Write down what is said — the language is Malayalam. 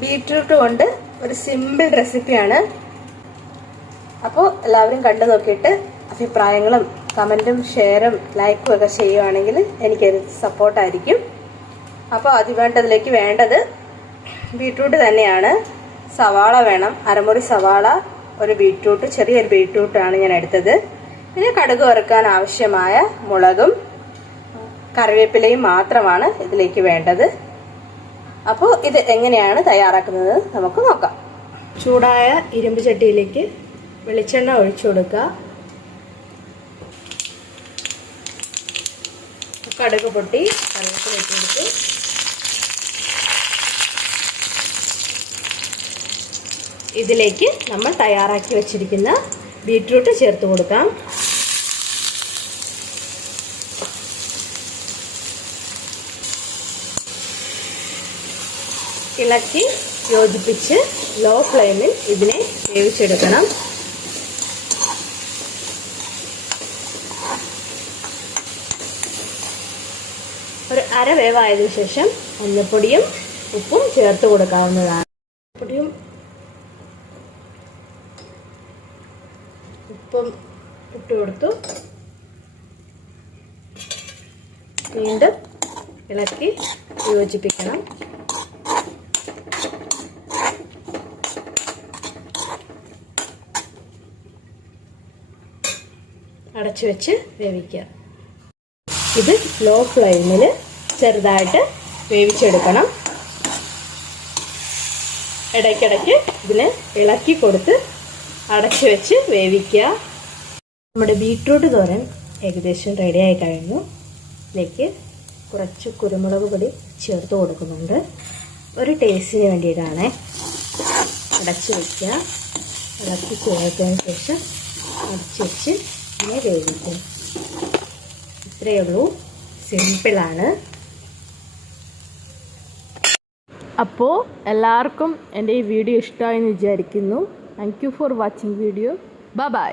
ബീറ്റ്റൂട്ട് കൊണ്ട് ഒരു സിമ്പിൾ റെസിപ്പിയാണ്. അപ്പോൾ എല്ലാവരും കണ്ടു നോക്കിയിട്ട് അഭിപ്രായങ്ങളും കമൻറ്റും ഷെയറും ലൈക്കും ഒക്കെ ചെയ്യുവാണെങ്കിൽ എനിക്കൊരു സപ്പോർട്ടായിരിക്കും. അപ്പോൾ അതിലേക്ക് വേണ്ടത് ബീറ്റ്റൂട്ട് തന്നെയാണ്. സവാള വേണം, അരമുറി സവാള, ഒരു ബീറ്റ്റൂട്ട്, ചെറിയൊരു ബീറ്റ്റൂട്ടാണ് ഞാൻ എടുത്തത്. പിന്നെ കടുക് വറുക്കാൻ ആവശ്യമായ മുളകും കറിവേപ്പിലയും മാത്രമാണ് ഇതിലേക്ക് വേണ്ടത്. അപ്പോൾ ഇത് എങ്ങനെയാണ് തയ്യാറാക്കുന്നത് നമുക്ക് നോക്കാം. ചൂടായ ഇരുമ്പ് ചട്ടിയിലേക്ക് വെളിച്ചെണ്ണ ഒഴിച്ചു കൊടുക്കുക. കടുക് പൊട്ടി കറിവേപ്പില ഇട്ട് കൊടുത്തു. ഇതിലേക്ക് നമ്മൾ തയ്യാറാക്കി വെച്ചിരിക്കുന്ന ബീറ്റ്റൂട്ട് ചേർത്ത് കൊടുക്കാം. ഇളക്കി യോജിപ്പിച്ച് ലോ ഫ്ലെയിമിൽ ഇതിനെ വേവിച്ചെടുക്കണം. ഒരു അര വേവായതിനു ശേഷം മഞ്ഞൾപ്പൊടിയും ഉപ്പും ചേർത്ത് കൊടുക്കാവുന്നതാണ്. പൊടിയും ഉപ്പും ഇട്ട് കൊടുത്തു. വീണ്ടും ഇളക്കി യോജിപ്പിക്കണം. അടച്ചു വെച്ച് വേവിക്കുക. ഇത് ലോ ഫ്ലെയിമിൽ ചെറുതായിട്ട് വേവിച്ചെടുക്കണം. ഇടയ്ക്കിടയ്ക്ക് ഇതിന് ഇളക്കി കൊടുത്ത് അടച്ചു വെച്ച് വേവിക്കുക. നമ്മുടെ ബീറ്റ്റൂട്ട് തോരൻ ഏകദേശം റെഡിയായി കഴിഞ്ഞു. ഇതിലേക്ക് കുറച്ച് കുരുമുളക് പൊടി ചേർത്ത് കൊടുക്കുന്നുണ്ട്. ഒരു ടേസ്റ്റിന് വേണ്ടിയിട്ടാണ്. അടച്ചു വയ്ക്കുക. ഇളക്കി ചേർത്തതിന് ശേഷം അടച്ചു വെച്ച് ഇതിനെ വേവിക്കുക. ഇത്രയേ ഉള്ളൂ, സിമ്പിളാണ്. അപ്പോൾ എല്ലാവർക്കും എൻ്റെ ഈ വീഡിയോ ഇഷ്ടമായെന്ന് വിചാരിക്കുന്നു. Thank you for watching video. Bye bye.